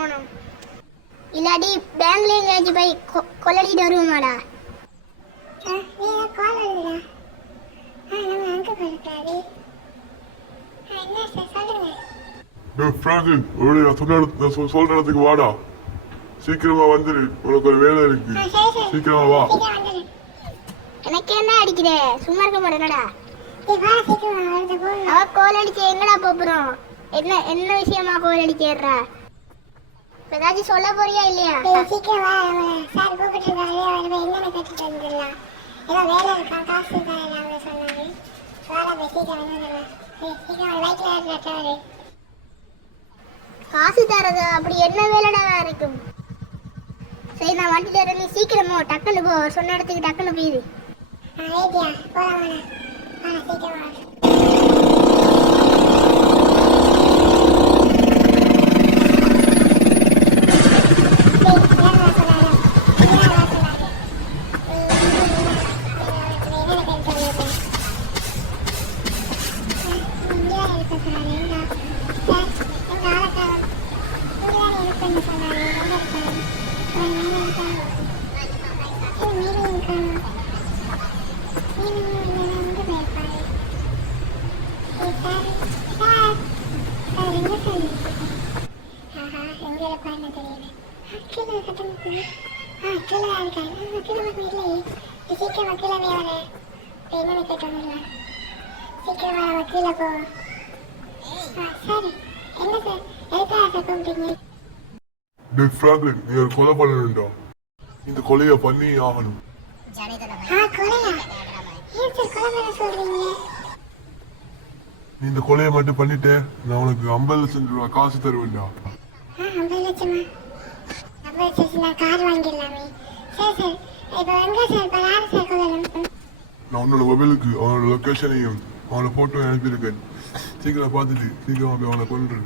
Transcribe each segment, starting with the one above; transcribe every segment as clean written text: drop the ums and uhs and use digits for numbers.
போகணும். இல்லாட்டி பேங்க்ல எங்கேயாச்சும் போய் கொள்ளடிட்டு வருவோமாடா. சொல்ற இடத்துக்கு வாடா, சீக்கிரமா வந்துரு, உனக்கு ஒரு வேலை இருக்கு, சீக்கிரமா வா. எனக்கு என்ன அடிக்கிற, சும்மா இருக்க மாட்டேனடா. அவ கோல் அடிச்சு எங்கடா போறோம்? என்ன என்ன விஷயமா கோல் அடிக்கிறா? ஏதாச்சும் சொல்ல போறியா இல்லையா? சீக்கிரம் வா, சார் கூப்பிட்டுருக்காரு, என்னென்ன கட்டிட்டு வந்துடலாம். ஏதோ வேலை இருக்கா, காசு அவங்க சொன்னாங்க. வாடா சீக்கிரம் வந்துடலாம். சீக்கிரம் பைக்ல ஏற்றாரு. காசு தரது அப்படி என்ன வேலைடா இருக்கும்? சரி நான் வண்டி தரேன், நீ சீக்கிரமோ டக்குன்னு போ, சொன்ன இடத்துக்கு டக்குன்னு போயிடு. ஐடியா போலாம், சீக்கிரம் வா. நீ ஒரு கொலை பண்ணணும்டா, இந்த கொலையை பண்ணி ஆகணும். நீ இந்த கொலையை மட்டும் பண்ணிட்டு நான் உனக்கு 50 லட்சம் ரூபாய் காசு தருவேன்டா. நான் உன்னோட மொபைலுக்கு அவனோட லொக்கேஷனையும் அவனோட போட்டோ அனுப்பியிருக்கேன். சீக்கிரம் பார்த்துட்டு சீக்கிரமா போய் அவனை கொண்டு.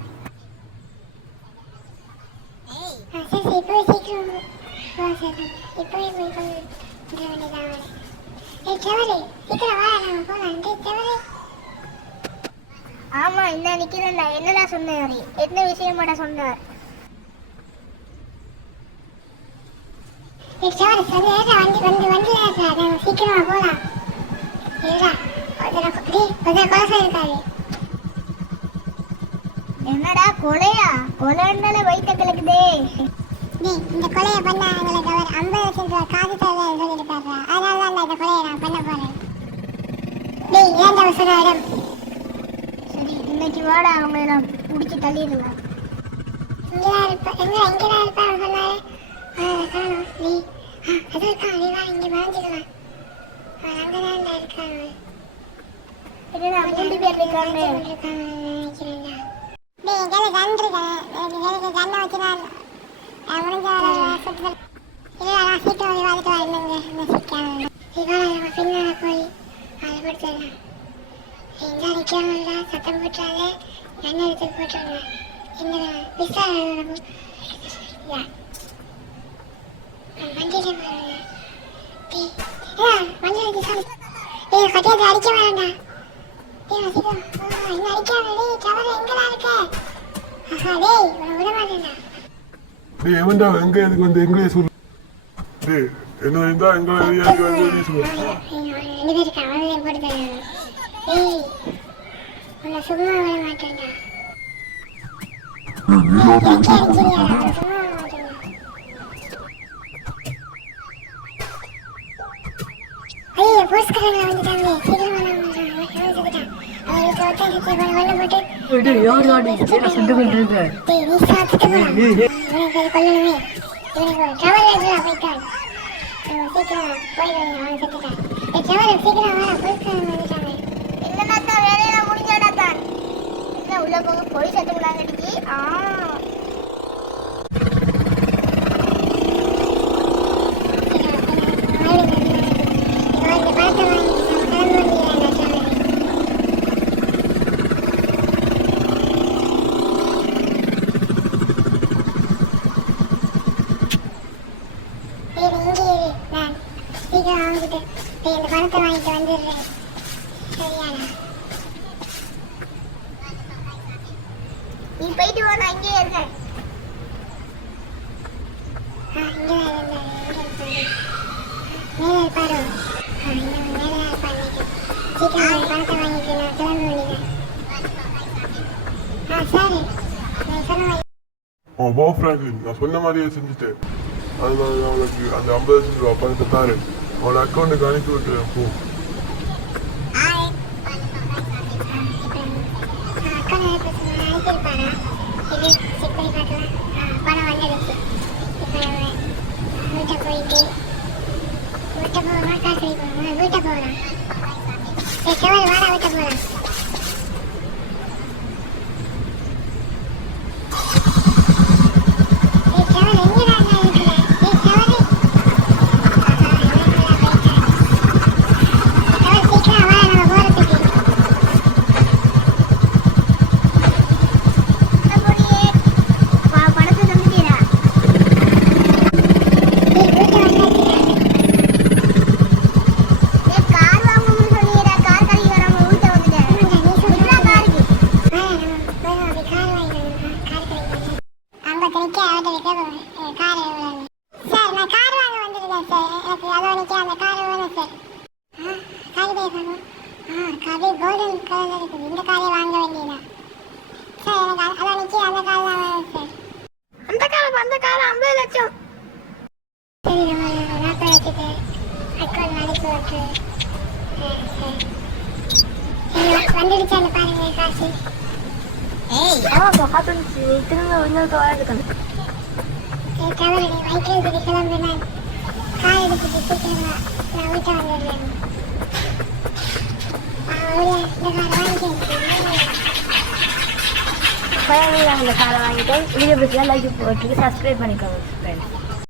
ஆமா இந்த நிக்கிறேன்டா. என்னடா சொன்னாரு? என்ன விஷயமாடா சொன்னார்? என்னடா கொலையா? கொலைன்னால வயிற்ற கலக்குதே. இந்த கொலையை பண்ண எங்களுக்கு அவர் 50 லட்சம் ரூபாய் காசு தருவேன் சொல்லியிருக்காரு. அதனால தான் இந்த கொலையை நான் பண்ண போறேன். சரி இன்னைக்கு வாடா, அவங்க நான் பிடிச்சி தள்ளிடலாம். இங்கதான் இருப்பா சொன்னாரு. அது இருக்கா, நீ வா இங்க மறைஞ்சிக்கலாம். அங்கதான் இருக்காங்க. ரெண்டு பேர் இருக்காங்க. பின்னால போய் அதை கொடுத்துடலாம். எங்க நிக்காம சத்தம் போட்டாலே என்ன எடுத்து போட்டுருங்க. இந்த விசாரணை வண்டியில கட்டியத்தை அடிக்க வேண்டாம். என்ன அடிக்காம டவர் எங்கடா இருக்க? விட மாட்டேன்டா. எவன்டா எங்க எதுக்கு வந்து எங்களே சொல்லு. என்ன இருந்தா எங்க ஏரியாவுக்கு வந்து சொல்லு. ரெண்டு பேருக்கு அவங்களே போட்டு தராங்க. உன்னை சும்மா விட மாட்டேன்டா. ஐயோ போஸ்ட்காரங்க வந்துட்டாங்களே, சீக்கிரமா உள்ள போக போய் சத்தம் விடாங்கடிக்கு. இந்த பணத்தை வாங்கிட்டு வந்துடுறேன். சரியானா? நீ போயிட்டு வா, நான் இங்கே இருக்கேன். போ ஃப்ராங்க்லின், நான் சொன்ன மாதிரியே செஞ்சுட்டேன். அதனால நான் உனக்கு அந்த 50,000 ரூபா பணத்தை தாரு, அவன் அக்கௌண்ட்டுக்கு அனுப்பி விட்டுறேன். போ. அனுப்பியிருப்பானா? இது செக் பண்ணி பார்க்கலாம். பணம் வந்துடுச்சு. இப்போ நம்ம வீட்டை போயிட்டு வீட்டை போகிறோம், காசு போகிறோம், வீட்டை போகிறோம். செவல் வாடா, வீட்டை போகலாம். அந்த கார் 50 லட்சம். வந்துடுச்சான்னு பாருங்க காசு. திரும்ப இன்னொரு வாரத்துக்கு தவறு வயிற்று கிளம்பு. நான் கார் எடுத்துட்டு சீக்கிரமா நான் வீட்டை வந்துடுறேன். இந்த காரை வாங்கிட்டு வீடியோ பிடிச்சா லைக் போட்டு சப்ஸ்கிரைப் பண்ணிக்கோங்க ஃப்ரெண்ட்ஸ்.